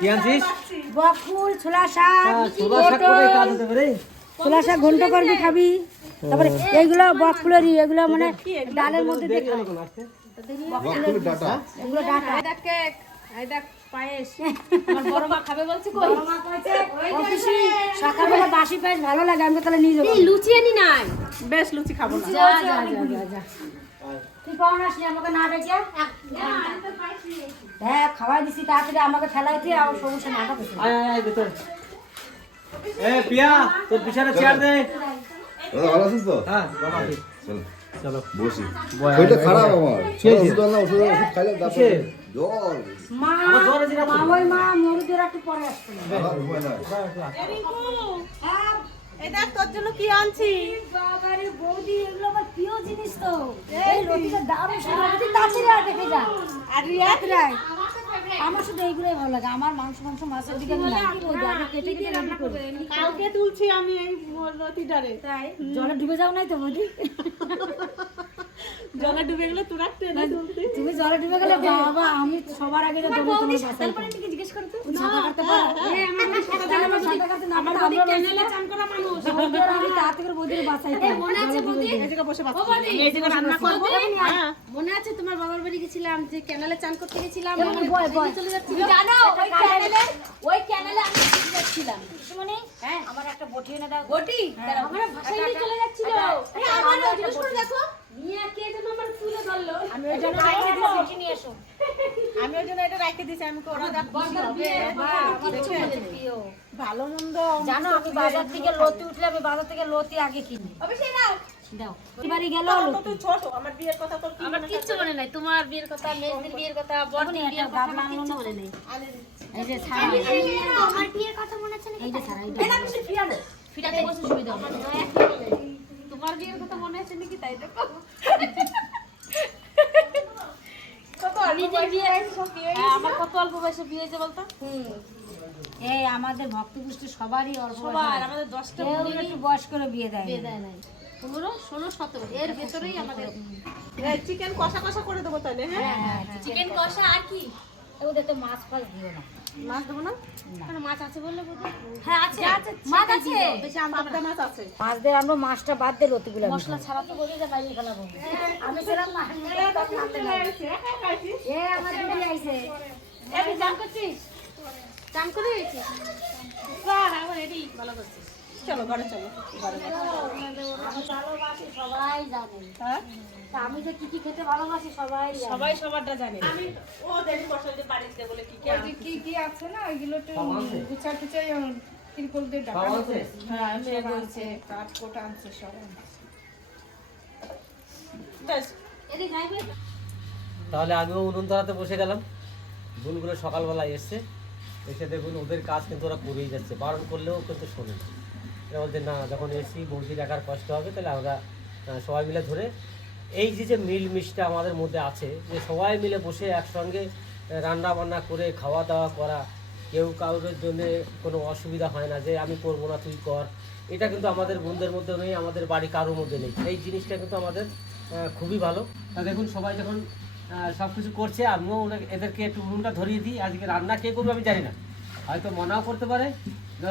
কি আনছিস? বকুল ছোলা শাক ছোলা শাক কাজ হতে পারে? ছোলা শাক ঘন্ট করবি খাবি? তারপরে এইগুলো বকুলেরই এগুলো মানে ডালের মধ্যে দিয়ে খায়। বকুলের ডাটা। এগুলো ডাটা। বড় মা কইছে, অফিসে সকালবেলা বাসি পায়েস ভালো লাগে আমি তাহলে নিয়ে যাব। লুচি আনি নাই। বেশ লুচি খাব না। যা যা যা যা। আমাকে না ডেকে হ্যাঁ খাওয়াই দিছি তাড়াতাড়ি আমাকে আর সমস্যা এ পিয়া তোর পিছনে চেয়ার দে। দাদা ভালো আছিস তো? হ্যাঁ বাবা চলো চলো। বসি। বয়, খারাপ। আমার। ওষুধ আনলাম ওষুধ ওষুধ খাইলাম তারপরে জ্বর। মা জ্বর মা ওই মা মরুদের একটু পরে আসবে আর উপায় নাই। এই দেখ তোর জন্য কি আনছি? বাবারে বৌদি এগুলো আমার প্রিয় জিনিস তো। এই রুটিটা দারুণ তাড়াতাড়ি আর দেখে যা। আর রিয়া তাড়াতাড়ি আমার শুধু এইগুলোই ভালো লাগে। আমার মাংস মাংস মাছের দিকে আমি লাগি। বৌদি আগে কেটে কেটে রান্না করি। কালকে তুলছি আমি এই রতিটারে তাই? জলে ডুবে যাও নাই তো বৌদি? জলে ডুবে গেলে তোরা টেনে তুলতি। তুমি জলে ডুবে গেলে বাবা আমি সবার আগে তো তোমার জিজ্ঞেস করো তো। সাঁতার কাটতে পারো? আমার বৌদি চান করা মানুষ। আমি করে বৌদির মনে আছে বৌদি? এই জায়গায় বসে পাচ্ছি এই জায়গায় রান্না করব। মনে আছে তোমার বাবার বাড়ি গেছিলাম যে ক্যানালে চান করতে গেছিলাম এমনি বয়, বয়। চলে যাচ্ছি জানো ওই ক্যানালে ওই ক্যানালে আমি চলে যাচ্ছিলাম। সুমনি হ্যাঁ। আমার একটা বটি এনে দাও। গটি আমার ভাষায় চলে যাচ্ছিল। এই জিজ্ঞেস করে দেখো। মিয়া কে যেন আমার তুলে ধরলো? আমি ওই জন্য রেখে দিয়েছি বটি নিয়ে এসো আমি ওই জন্য এটা রেখে দিছি আমি ওরা যা খুশি হবে ভালো মন্দ জানো আমি বাজার থেকে লতি উঠলে আমি বাজার থেকে লতি আগে কিনি। অবশ্যই নাও দাও। এবারে গেল তুই ছোট আমার বিয়ের কথা কি আমার কিচ্ছু মনে নাই তোমার বিয়ের কথা মেয়েদের বিয়ের কথা বড়দের বিয়ের কথা আমার কিচ্ছু মনে নেই। এই যে ছাড়া। আমার বিয়ের কথা মনে আছে এই যে ছাড়া এই যে কিছু ফিরা দে ফিরাতে বসে সুবিধা হবে তোমার বিয়ের কথা মনে আছে নাকি? তাই দেখো। হ্যাঁ, আমার কত অল্প বয়সে বিয়ে হয়েছে বলতো? এই আমাদের ভক্ত সবারই অল্প সবার আমাদের দশটা একটু বয়স করে বিয়ে দেয় বিয়ে দেয় নাই। পনেরো ষোলো সতেরো এর ভেতরেই আমাদের। চিকেন কষা কষা করে দেবো তাহলে হ্যাঁ? চিকেন কষা আর কি? ওদের তো মাছ ফাছ দিও না। মাছ দেবো না মাছ আছে বললে হ্যাঁ আছে মাছ আছে বেশি মাছ আছে মাছ দিয়ে আনব মাছটা বাদ দিয়ে লতিগুলো মশলা ছাড়া তো বলি যে বাইরে ফেলাবো আমি সেরকম মাছ নিয়ে তখন আনতে নাই। এ আমার দিদি আইছে করছিস চান করে দিয়েছিস বাহ আমার রেডি ভালো করছিস চলো ঘরে চলো ঘরে সবাই জানে হ্যাঁ? আমি যে কি কি খেতে ভালোবাসি সবাই সবাই সবারটা জানে। আমি ও দেখি বসে যে বাড়িতে বলে কি কি। কি কি আছে না একটু সব আছে? গুছা টুচাই তিরপল দিয়ে ঢাকা আছে? হ্যাঁ আছে। কাঠ কোটা আনছে সব তাহলে আমিও উনুন ধরাতে বসে গেলাম। বোনগুলো সকালবেলায় এসছে। এসে দেখুন ওদের কাজ কিন্তু ওরা করেই যাচ্ছে। বারণ করলেও কিন্তু শোনে না। বলছে, না, যখন এসি বৌদির একার কষ্ট হবে, তাহলে আমরা সবাই মিলে ধরে এই যে যে মিল মিশটা আমাদের মধ্যে আছে, যে সবাই মিলে বসে একসঙ্গে রান্না বান্না করে খাওয়া দাওয়া করা, কেউ কারোর জন্য কোনো অসুবিধা হয় না, যে আমি করব না, তুই কর। এটা কিন্তু আমাদের বন্ধুদের মধ্যে নেই, আমাদের বাড়ি কারোর মধ্যে নেই। এই জিনিসটা কিন্তু আমাদের খুবই ভালো। তা দেখুন, সবাই যখন সব কিছু করছে, আমিও এদেরকে একটু উনুনটা ধরিয়ে দিই, আজকে রান্না কে করবে আমি জানি না। হয়তো মনাও করতে পারে আহ,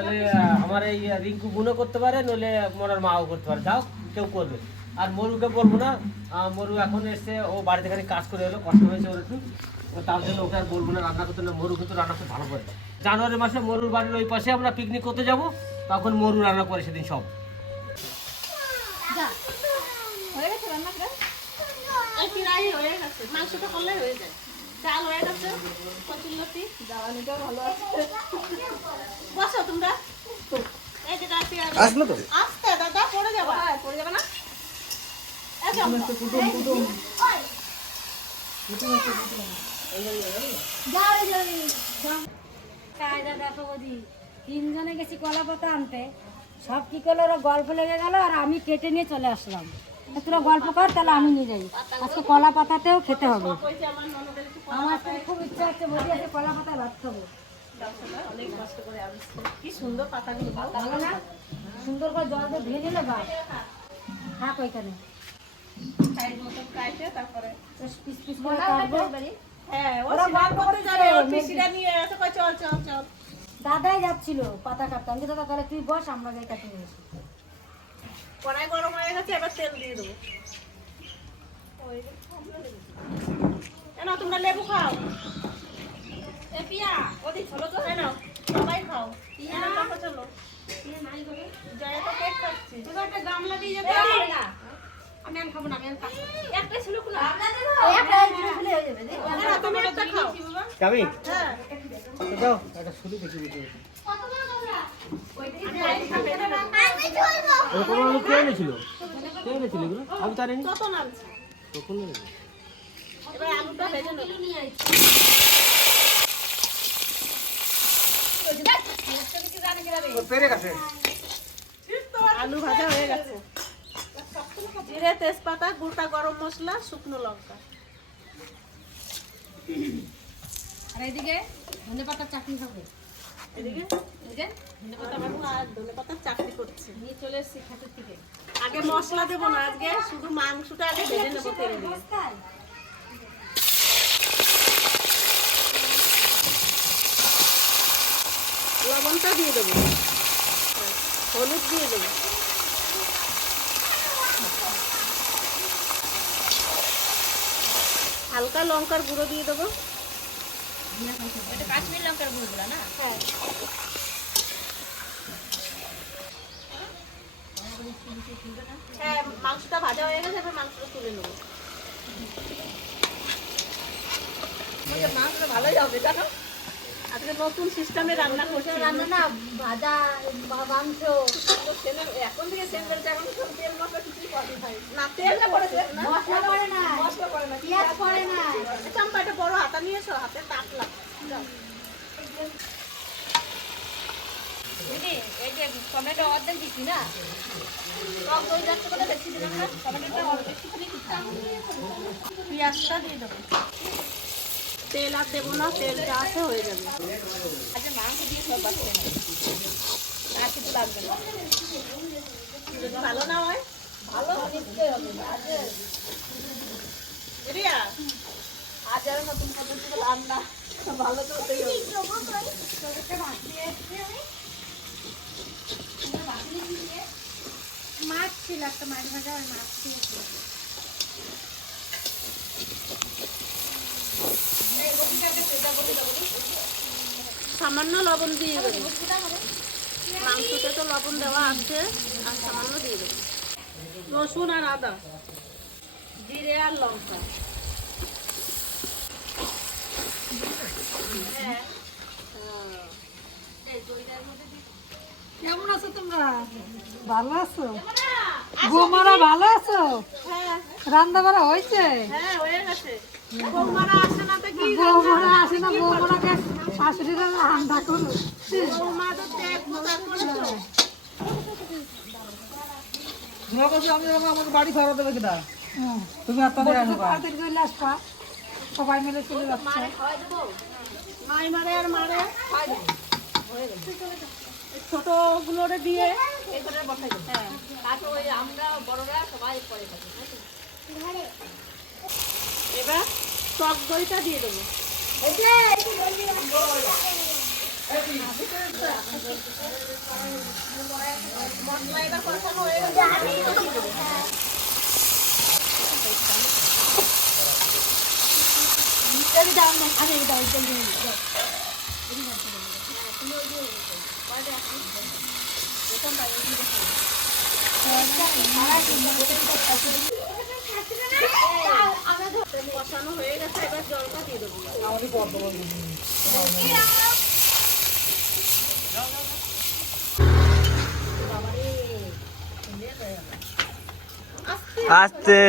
আমার এই রিঙ্কু বুনও করতে পারে নইলে মনার মাও করতে পারে। যাও কেউ করবে আর মরুকে বলব না মরু এখন এসছে ও বাড়িতে খালি কাজ করে এলো কষ্ট হয়েছে ওর একটু। তার জন্য ওকে আর বলব না রান্না করতে না মরু কিন্তু রান্না করতে ভালো করে। জানুয়ারি মাসে মরুর বাড়ির ওই পাশে আমরা পিকনিক করতে যাব তখন মরু রান্না করে সেদিন সব। হয়ে গেছে রান্না হয়ে মাংসটা করলে হয়ে যায়। চাল হয়ে গেছে কচুর লতি। ভালো আছে। বসো তোমরা। এই যে গাছি আর আসলো তো? আস্তে দাদা পড়ে যাবা। পড়ে যাবে না? এই যে কায়দা দেখো বৌদি তিনজনে গেছি কলা পাতা আনতে। সব কি করল? ওরা গল্প লেগে গেল আর আমি কেটে নিয়ে চলে আসলাম। তোরা গল্প কর তাহলে আমি নিয়ে যাই। আজকে কলা পাতাতেও খেতে হবে। আমার খুব ইচ্ছা হচ্ছে কলা পাতায় ভাত খাব। অনেক কষ্ট করে আনছে কি সুন্দর পাতাগুলো ভালো না? সুন্দর করে জল দিয়ে ধুয়ে নিলে ভাত থাক ওইখানে সাইজ মতন কাটে তারপরে পিস পিস করে কাটবো। হ্যাঁ ওরা গল্প করতে যাবে ওর নিয়ে এসে চল চল চল। দাদাই যাচ্ছিল পাতা কাটতে। আমি দাদা তাহলে তুই বস আমরা যাই কাটিয়ে কড়াই গরম হয়ে গেছে এবার তেল দিয়ে দেবো। কেন তোমরা লেবু খাও? পিয়া ওদি চলো তো হ্যাঁ সবাই খাও। চলো। জয়া তো কেক খাচ্ছে। একটা গামলা দিয়ে যেতে না। আমি আমি খাব না। আমি একটা ছিল একটা হয়ে। যাবে তুমি একটা খাও। যাবি হ্যাঁ। দাও একটা দেখি আলু কে এনেছিল? কে এনেছিল এগুলো? আমি তো আনিনি তখন এবার আলুটা ভেজে নেব। আলু ভাজা হয়ে গেছে। জিরে তেজপাতা গোটা গরম মশলা শুকনো লঙ্কা। আর এদিকে ধনে পাতার চাটনি খাব এদিকে? এই যে ধনে পাতা বাবু আর ধনে পাতার চাটনি করছে। নিয়ে চলে এসেছি খাতের থেকে আগে মশলা দেবো না আজকে শুধু মাংসটা আগে ভেজে নেব তেল দিয়ে। লবণটা দিয়ে দেবো। হলুদ দিয়ে দেবো। হালকা লঙ্কার গুঁড়ো দিয়ে দেবো। এটা কাশ্মীর লঙ্কার গুঁড়ো দিলা না হ্যাঁ হ্যাঁ মাংসটা ভাজা হয়ে গেছে এবার মাংসটা তুলে নেব। মাংসটা ভালোই হবে জানো? আজকে নতুন সিস্টেমে রান্না করছি রান্না না ভাজা বা- মাংস এখন থেকে স্যান্ডেল এখন তেল মশলা কিছুই না। মশলা না মশলা করে না। চাম্পা হাতা নিয়ে এসো হাতে তাকলা দিদি, এই যে টমেটো অর্ধেক দিচ্ছি না? টক দই যাচ্ছে দিয়ে দেবো। তেল আর দেবো না, তেল যা আছে হয়ে যাবে। আচ্ছা মাংস দিয়ে সব কিছু লাগবে ভালো না হয়, ভালো হবে। রিয়া আজ আর নতুন পদ্ধতিতে রান্না ভালো তো হতেই মাছ ছিল একটা মাছ ভাজা সামান্য লবণ দিয়ে দেবো। মাংসতে তো লবণ দেওয়া আছে আর সামান্য দিয়ে দেবো। রসুন আর আদা জিরে আর লঙ্কা। কেমন আছো তোমরা? ভালো আছো? বৌমারা ভালো আছো? হ্যাঁ। রান্না বাড়া হয়েছে? হ্যাঁ গেছে। বৌমারা আসে না তো কি বৌমারা আসে না বৌমারাকে শাশুড়িরা রান্না করো। বৌমা তো তেল মোটা করে তুমি তাড়াতাড়ি চলে আসবা। সবাই মিলে চলে যাচ্ছে। মাই মারে আর মারে। ছোট গুলোরে দিয়ে। হ্যাঁ। তারপর ওই আমরা বড়রা সবাই পরে এবার টক দইটা দিয়ে দেবো। মশলা এবার কষানো হয়ে গেছে। কষানো হয়ে গেছে এবার জলটা দিয়ে দেবো আস্তে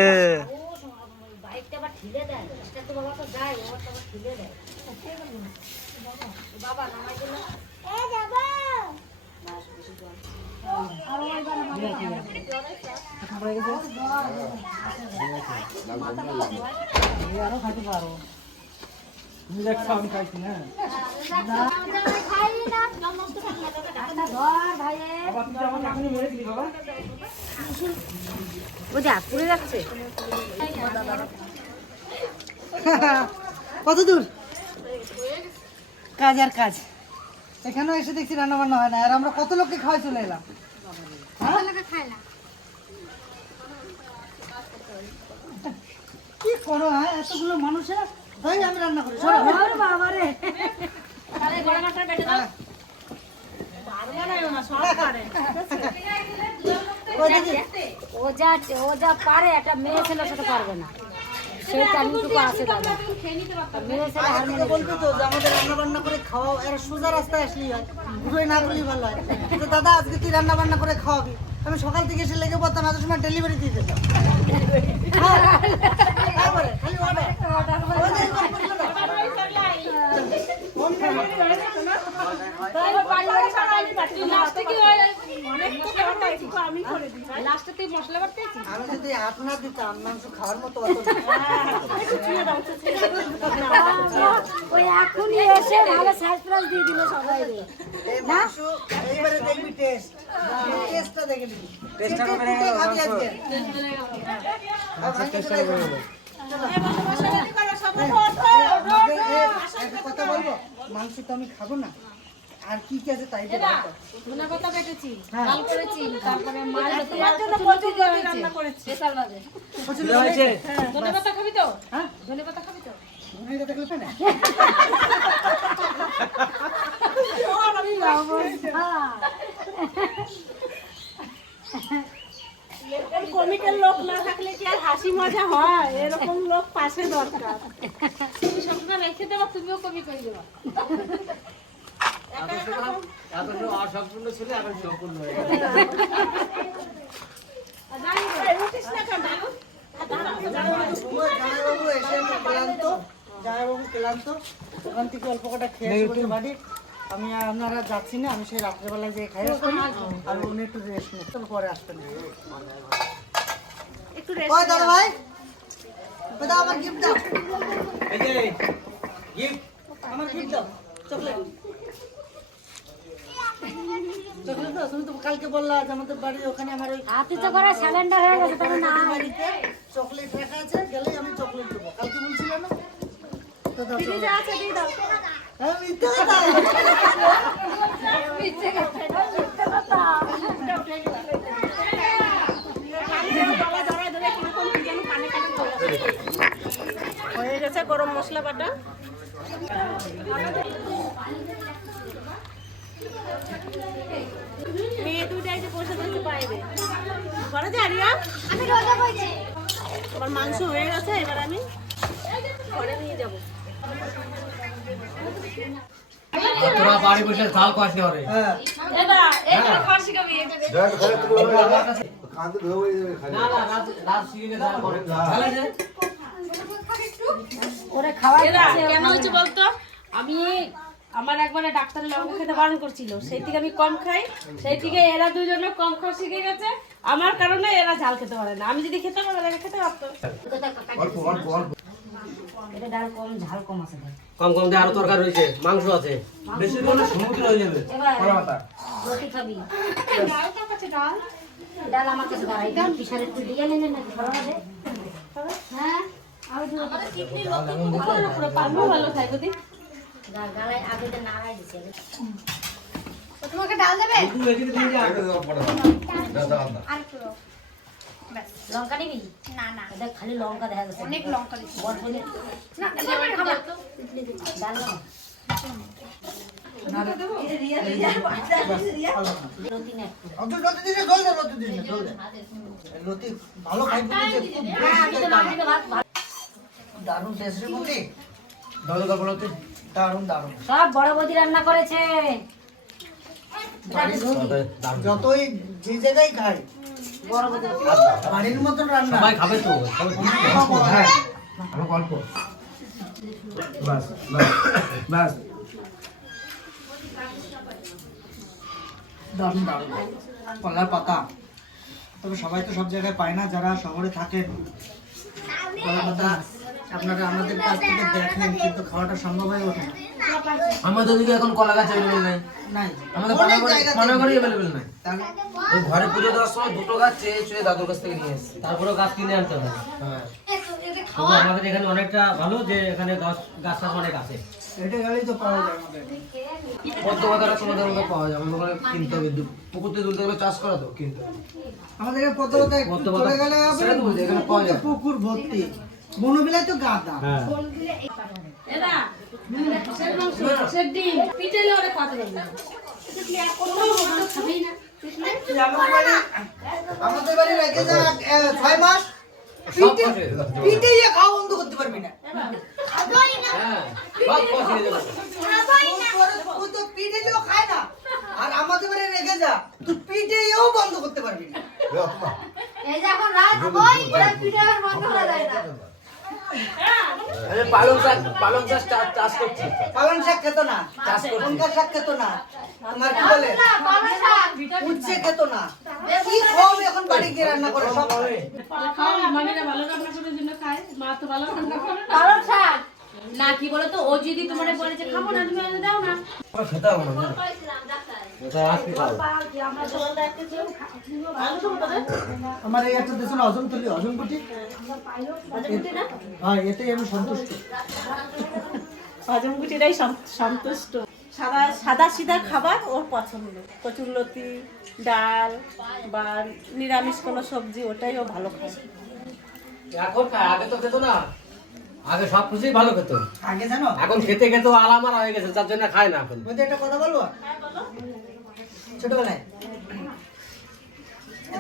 বাইকটা আবার দেয় বাবা তো যায় বাবা তো আবার দেয় বাবা নামাই দিল তুমি দেখছ আমি খাইছি না ও যা, পুড়ে যাচ্ছে। কত দূর? কাজ আর কাজ। এখানেও এসে দেখছি রান্না বান্না হয় না। আর আমরা কত লোককে খাওয়াই চলে এলাম। হ্যাঁ? কি করো হ্যাঁ? এতগুলো মানুষের? তাই আমি রান্না করি। বাবা রে। দেখি, ও যা ও যা পারে একটা মেয়ে ছেলের সাথে পারবে না। সেই টাইমটুকু আছে দাদা বলবি তো যে আমাদের রান্না বান্না করে খাওয়া এরা সোজা রাস্তায় আসলেই হয়। ঘুরে না করলেই ভালো হয়। তো দাদা আজকে তুই রান্না বান্না করে খাওয়াবি। আমি সকাল থেকে এসে লেগে পড়তাম এত সময় ডেলিভারি দিয়ে দিতাম। হ্যাঁ, তারপরে খালি। হয় না দিতাম মাংস খাওয়ার মতো ওই এখনই এসে ভালো সারপ্রাইজ দিয়ে দিল সবাই রে এই মাংস এইবারে দেখবি টেস্ট টেস্টটা খাবি? মাংস তো আমি খাব না। আর কি কি আছে তাই বলো বেটেছি হ্যাঁ। ডাল করেছি তারপরে মাছ তোমার জন্য প্রচুর রান্না করেছি। স্পেশাল ভাবে পছন্দ হয়েছে? ধনে পাতা খাবি তো? হ্যাঁ? ধনে পাতা খাবি তো? না? কমিকের লোক না থাকলে কি আর হাসি মজা হয়? এরকম লোক পাশে দরকার। তুমি রেখে দেবো তুমিও কমি করে দেবো। অসম্পূর্ণ ছিল এখন সম্পূর্ণ হয়ে গেল। জামাইবাবু ক্লান্ত। ক্লান্ত। ওখান থেকে অল্প কটা খেয়ে বাড়ি। আমি আর আপনারা যাচ্ছি না আমি সেই রাত্রেবেলায় যে খাই আর উনি একটু রেস্ট নেই চলো পরে আসবেন। একটু ওই দাদা ভাই? ওই আমার গিফট দাও। এই যে gift আমার গিফট দাও। চকলেট। চকলেট দাও তুমি তো কালকে বললা যে আমাদের বাড়ি ওখানে আমার ওই হাতে তো করে সিলিন্ডার হয়ে গেছে তবে না। বাড়িতে চকলেট রাখা আছে গেলেই আমি চকলেট দেবো। কালকে বলছিলে না? তো দাও আছে দিয়ে দাও। হ্যাঁ গেছে গরম মশলা বাটা মেয়ে দুইটাই যে বসে বসে পাইবে ঘরে যা, রিয়া। আমি আমার মাংস হয়ে গেছে, এবার আমি ঘরে নিয়ে যাব। তোরা বাড়ি বসে ঝাল খাস হ্যাঁ। যাবে খালি। না না রাত রাত আছে ওরে খাওয়া কেন বলতো? আমি আমার একবারে ডাক্তারের লবঙ্গ খেতে বারণ করছিল। সেই থেকে আমি কম খাই সেই থেকে এরা দুজনে কম খাওয়া শিখে গেছে। আমার কারণে এরা ঝাল খেতে পারে না। আমি যদি খেতে পারতাম এরা খেতে পারতো। অল্প অল্প অল্প। এটা ডাল কম ঝাল কম আছে। কম কম দিয়ে আরও তরকারি রয়েছে মাংস আছে। বেশি হলে সমুদ্র হয়ে যাবে এবার রুটি খাবি। ডাল আমার কাছে দাঁড়াই ডাল পিসার একটু দিয়ে নেন নাকি ভালো আছে হ্যাঁ? আমি দুটো পুরো পারব ভালো খাই গালায় আগে তো নাড়াই দিছে। এটা দাও পরে দাও। দাও দাও। লঙ্কা নিবি? না না। দেখ খালি লঙ্কা দেখা যাচ্ছে। অনেক লঙ্কা বলে না ডাল নাও। রুটি না। একটু অত লতি দিলে জল দে লতি দিলে জল দে। এই লতি ভালো খাই বলেছে খুব আমি তো টেস্ট বুঝলি দারুণ দারুণ লতি দারুণ দারুণ। সব বড় বৌদি রান্না করেছে। যতই যে জায়গায় খাই বৌদি বাড়ির মতন রান্না সবাই খাবে তো? হ্যাঁ। অল্প অল্প। বাস বাস বাস। দারুণ দারুণ। কলার পাতা। তবে সবাই তো সব জায়গায় পায় না যারা শহরে থাকেন। কলার পাতা আপনারা আমাদের কাছ থেকে দেখেন কিন্তু খাওয়াটা সম্ভব হয়ে ওঠে না। আমাদের ওদিকে এখন কলা গাছ অ্যাভেলেবেল নাই। নাই। আমাদের অনেক পানাগড়ে জায়গাতে পানাগড়ে অ্যাভেলেবেল নাই। তাহলে ওই ঘরে পুজো দেওয়ার সময় দুটো গাছ চেয়ে চুয়ে দাদুর কাছ থেকে নিয়ে এসেছি। তারপরেও গাছ কিনে আনতে হবে হ্যাঁ। আমাদের এখানে অনেকটা ভালো যে এখানে গাছ গাছ অনেক আছে। এটা গেলেই তো পাওয়া যায় আমাদের। পদ্ম পাতাটা তোমাদের মধ্যে পাওয়া যায়। আমাদের কিনতে হবে। দু- পুকুর থেকে তুলতে গেলে চাষ করা তো কিনতে আমাদের পদ্মলতা চলে গেলে। পুকুর ভর্তি। বনবিলায় তো গাদা। হ্যাঁ। এরা কিসের মাংস? কিসের ডিম? পিঠেলে ওরে পাতে পারবে আমাদের বাড়ি রেখে যা ছয় মাস পিঠে পাশে। পিঠে খাওয়া বন্ধ করতে পারবি না। হ্যাঁ পিঠে দিয়েও খায় না। আর আমাদের বাড়ি রেখে যা তুই পিঠে ইয়েও বন্ধ করতে পারবি না। এই যে এখন রাত হয় পিঠে বন্ধ করা যায় না। পালং শাক পালং শাক চাষ করছি। পালং শাক খেত না? চাষ লঙ্কা শাক খেত না? তোমার কি বলে? না উচ্ছে খেত না? কি খাওয়াবে এখন বাড়ি গিয়ে রান্না করে সব? খাওয়াবে ভালো রান্না করে জন্য খায় মা তো ভালো রান্না করে পালং শাক। না কি বলো তো ও যদি তোমার বলে যে খাব না তুমি এনে দাও না। আমার এই একটা দেশের তুলি কুটি। হ্যাঁ এতেই আমি সন্তুষ্ট। হজমগুটিরাই সন্তুষ্ট। সাদা সাদা সিধা খাবার ওর পছন্দ। কচুরলতি ডাল বা নিরামিষ কোনো সবজি ওটাই ও ভালো খায়। এখন খায় আগে তো খেত না। আগে সব কিছুই ভালো খেত। আগে জানো? এখন খেতে খেতে আলামারা হয়ে গেছে যার জন্য খায় না এখন। বলতে একটা কথা বলব? ছোটবেলায়।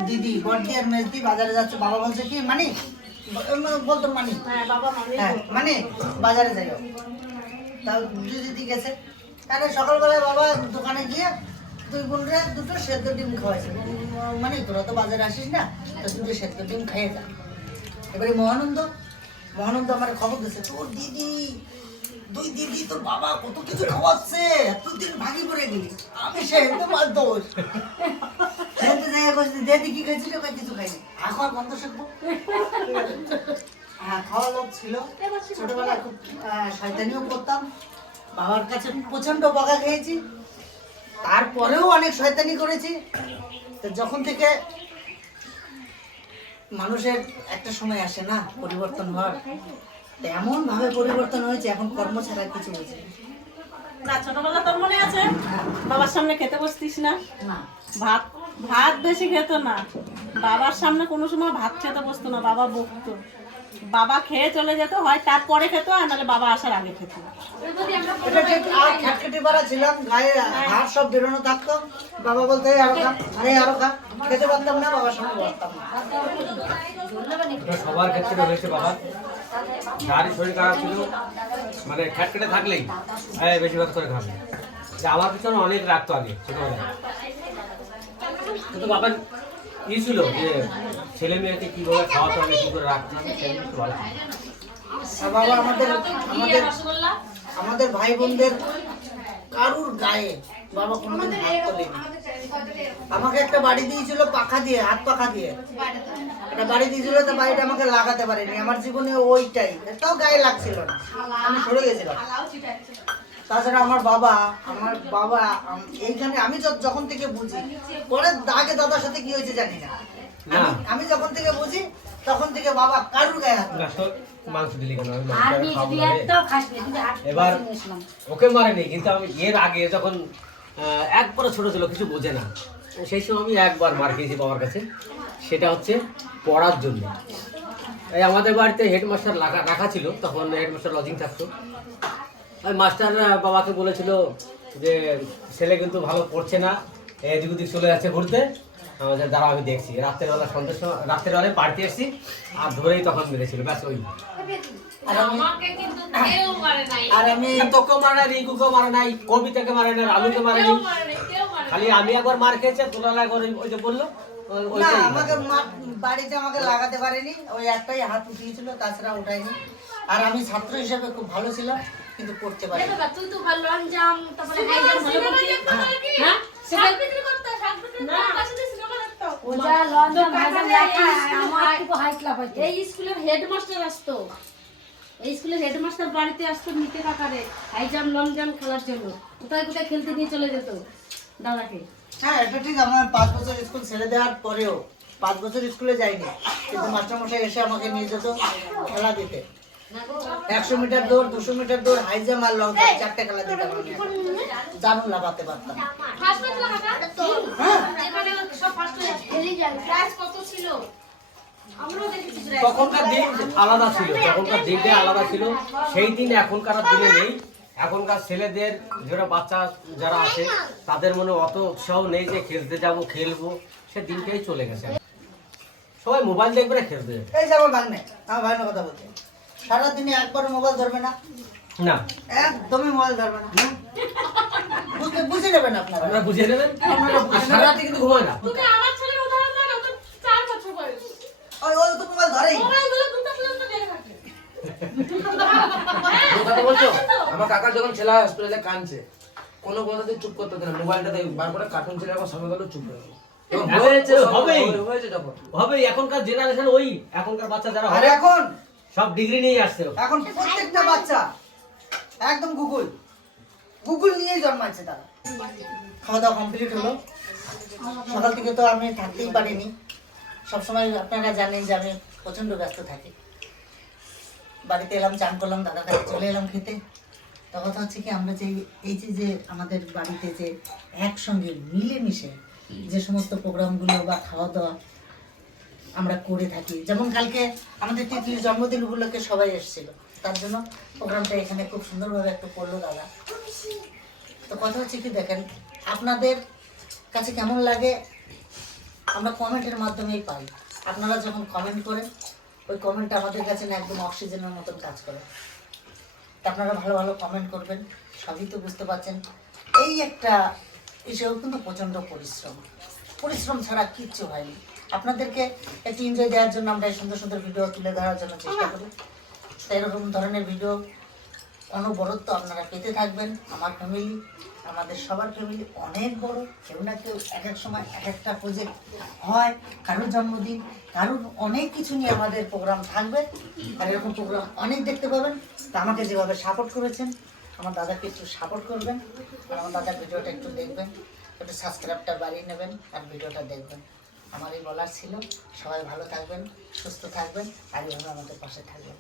দিদি বড়দি আর মেজদি বাজারে যাচ্ছে বাবা বলছে কি মানি? বলতো মানি। হ্যাঁ হ্যাঁ মানে? বাজারে যাই তাও দুই দিদি গেছে। তাহলে সকালবেলায় বাবা দোকানে গিয়ে দুই বোনরে দুটো সেদ্ধ ডিম খাওয়াইছে। মানে তোরা তো বাজারে আসিস না তো দুটো সেদ্ধ ডিম খাইয়ে যা। এবারে মহানন্দ মহানন্দ আমার খবর দিচ্ছে তোর দিদি, দুই দিদি তোর বাবা কত কিছু খাওয়াচ্ছে তুই দিন ভাগি পড়ে গেলি, আমি সে আর দোষ সেদ্ধ জায়গা করছি দিদি কি খাইছিল কই কিছু খাইনি। এখন বন্ধ শিখব হ্যাঁ খাওয়া লোক ছিল। ছোটবেলায় খুব শয়তানিও করতাম। বাবার কাছে প্রচণ্ড বকা খেয়েছি। তারপরেও অনেক শয়তানি করেছি। তো যখন থেকে মানুষের একটা সময় আসে না পরিবর্তন হওয়ার। এমন ভাবে পরিবর্তন হয়েছে এখন কর্ম ছাড়া কিছু বুঝি না। ছোটবেলা তোর মনে আছে? বাবার সামনে খেতে বসতিস না? ভাত ভাত বেশি খেত না। বাবার সামনে কোনো সময় ভাত খেতে বসতো না বাবা বকতো। বাবা খেয়ে চলে যেত হয় তারপরে খেত আর নাহলে বাবা আসার আগে খেত। ছিলাম গায়ে হাড় সব বেরোনো থাকতো। বাবা বলতে "এই আরও খা আরে আরও খা। খেতে পারতাম না বাবার সামনে বসতাম সবার ক্ষেত্রে হয়েছে বাবা। যারই শরীর খারাপ ছিল মানে খ্যাটকেটে থাকলেই এই বেশি ভাত করে খাবে যে আমার পিছনে অনেক রাখতো আগে ছোটবেলায়। কিন্তু বাবার ই ছিল যে ছেলে মেয়েকে কীভাবে খাওয়াতে হবে কি করে রাখতে হবে সেগুলো একটু ভালো বাবা আমাদের আমাদের আমাদের ভাই বোনদের কারুর গায়ে বাবা কোনোদিন হাত তোলেনি আমাকে একটা বাড়ি দিয়েছিল পাখা দিয়ে হাত পাখা দিয়ে। একটা বাড়ি দিয়েছিল তো বাড়িটা আমাকে লাগাতে পারেনি। আমার জীবনে ওইটাই। এটাও গায়ে লাগছিল না। আমি সরে গেছিলাম। তাছাড়া আমার বাবা আমার বাবা এইখানে আমি যখন থেকে বুঝি পরে আগে দাদার সাথে কি হয়েছে জানি না। আমি- যখন থেকে বুঝি তখন থেকে বাবা কারুর গায়ে হাত মাংস দিলি কেন? এবার। ওকে মারেনি কিন্তু আমি এর আগে যখন একবারও ছোট ছিল, কিছু বোঝে না। সেই সময় আমি একবার মার খেয়েছি বাবার কাছে। সেটা হচ্ছে পড়ার জন্য। এই আমাদের বাড়িতে হেডমাস্টার রাখা রাখা ছিল, তখন হেডমাস্টার লজিং থাকতো। ওই মাস্টার বাবাকে বলেছিল যে, ছেলে কিন্তু ভালো পড়ছে না, এদিক ওদিক চলে যাচ্ছে ঘুরতে। আমাদের দ্বারা আমি দেখছি। রাত্রের বেলা সন্ধ্যের সময় রাত্রের বেলায় পাড়তে এসেছি, আর ধরেই তখন মেরেছিল, ব্যাস ওই। আর আমি তোকে মারে নাই। রিকুকে নাই কবিতাকে মারে নাই আলুকে মারে নাই। খালি আমি একবার মার খেয়েছি তোলা করে ওই যে বলল না আমাকে বাড়িতে আমাকে লাগাতে পারেনি ওই একটাই হাত উঠিয়েছিল তাছাড়া উঠায়নি আর আমি ছাত্র হিসেবে খুব ভালো ছিলাম কিন্তু পড়তে পারিনি। তুই তো ভালো তারপরে জাম ভালো করতি হ্যাঁ? শাক বিক্রি করতে শাক বিক্রি করতে পাশে দিয়ে সিনেমা দেখতো ও যা লঞ্চন ভাইজান লেখা, আমার একটু হাই ক্লাব এই স্কুলের হেডমাস্টার আসতো। এই স্কুলের হেডমাস্টার বাড়িতে আসতো নিতে কাকারে হাই জাম্প লং জাম্প খেলার জন্য। কোথায় কোথায় খেলতে নিয়ে চলে যেত? দাদাকে। হ্যাঁ এটা ঠিক। আমার পাঁচ বছর স্কুল ছেড়ে দেওয়ার পরেও পাঁচ বছর স্কুলে যাইনি। কিন্তু মাস্টারমশাই এসে আমাকে নিয়ে যেত খেলা দিতে। একশো মিটার দৌড় দুশো মিটার দৌড় হাই জাম্প আর লং জাম্প চারটে খেলা দিতে জানুন পারতাম। ফার্স্ট হয়েছিল কাকা হ্যাঁ। এখানে সব ফার্স্ট প্রাইস কত ছিল? তখনকার দিন আলাদা ছিল তখনকার দিনটাই আলাদা ছিল। সেই দিন এখনকার দিনে নেই। এখনকার ছেলেদের যারা বাচ্চা যারা আছে তাদের মনে অত উৎসাহ নেই যে খেলতে যাব খেলব। সে দিনটাই চলে গেছে। সবাই মোবাইল দেখবে না খেলতে এই যে আমার ভাগ্নে আমার ভাগ্নে কথা বলছে। সারাদিনে একবার মোবাইল ধরবে না? না। একদমই মোবাইল ধরবে না। বুঝে নেবেন আপনারা। আপনারা বুঝিয়ে নেবেন? আর সারা রাতে কিন্তু ঘুমায় না তুমি আমার ছেলের উদাহরণ দেন ও তো চার বছর বয়স ওই ওই তো মোবাইল ধরেই। মোবাইলগুলো দুটো পর্যন্ত দেখে থাকে কথা বলছো? আমার কাকা যখন ছেলে হসপিটালে কাঁদছে কোনো কথাতে চুপ করতে না মোবাইলটা দিয়ে বার করে কার্টুন ছেলে আবার সঙ্গে গেলেও চুপ হয়ে হবে এখনকার জেনারেশন ওই এখনকার বাচ্চা যারা আর এখন? সব ডিগ্রি নিয়ে আসছে এখন প্রত্যেকটা বাচ্চা একদম গুগল গুগল নিয়েই জন্মাচ্ছে তারা। খাওয়া দাওয়া কমপ্লিট হলো। সকাল থেকে তো আমি থাকতেই পারিনি। সবসময় আপনারা জানেন যে আমি প্রচণ্ড ব্যস্ত থাকি। বাড়িতে এলাম, চান করলাম, দাদা কাছে চলে এলাম খেতে। তো কথা হচ্ছে কি, আমরা যে এই যে যে আমাদের বাড়িতে যে একসঙ্গে মিলেমিশে যে সমস্ত প্রোগ্রামগুলো বা খাওয়া দাওয়া আমরা করে থাকি, যেমন কালকে আমাদের তিতলির জন্মদিন উপলক্ষে সবাই এসেছিল। তার জন্য প্রোগ্রামটা এখানে খুব সুন্দরভাবে একটু করল দাদা। তো কথা হচ্ছে কি, দেখেন, আপনাদের কাছে কেমন লাগে আমরা কমেন্টের মাধ্যমেই পাই। আপনারা যখন কমেন্ট করেন, ওই কমেন্টটা আমাদের কাছে না একদম অক্সিজেনের মতন কাজ করে। আপনারা ভালো ভালো কমেন্ট করবেন, সবই তো বুঝতে পারছেন। এই একটা এসেও কিন্তু প্রচণ্ড পরিশ্রম। পরিশ্রম ছাড়া কিচ্ছু হয়নি। আপনাদেরকে একটু এনজয় দেওয়ার জন্য আমরা এই সুন্দর সুন্দর ভিডিও তুলে ধরার জন্য চেষ্টা করি। তো এরকম ধরনের ভিডিও অনবরত আপনারা পেতে থাকবেন, আমার ফ্যামিলি আমাদের সবার ফ্যামিলি অনেক বড়, কেউ না কেউ এক এক সময় এক একটা প্রজেক্ট হয়, কারোর জন্মদিন, কারোর অনেক কিছু নিয়ে আমাদের প্রোগ্রাম থাকবে। আর এরকম প্রোগ্রাম অনেক দেখতে পাবেন। তা আমাকে যেভাবে সাপোর্ট করেছেন, আমার দাদাকে একটু সাপোর্ট করবেন, আর আমার দাদার ভিডিওটা একটু দেখবেন, একটু সাবস্ক্রাইবটা বাড়িয়ে নেবেন, আর ভিডিওটা দেখবেন। আমার এই বলার ছিল, সবাই ভালো থাকবেন, সুস্থ থাকবেন, আর এইভাবে আমাদের পাশে থাকবেন।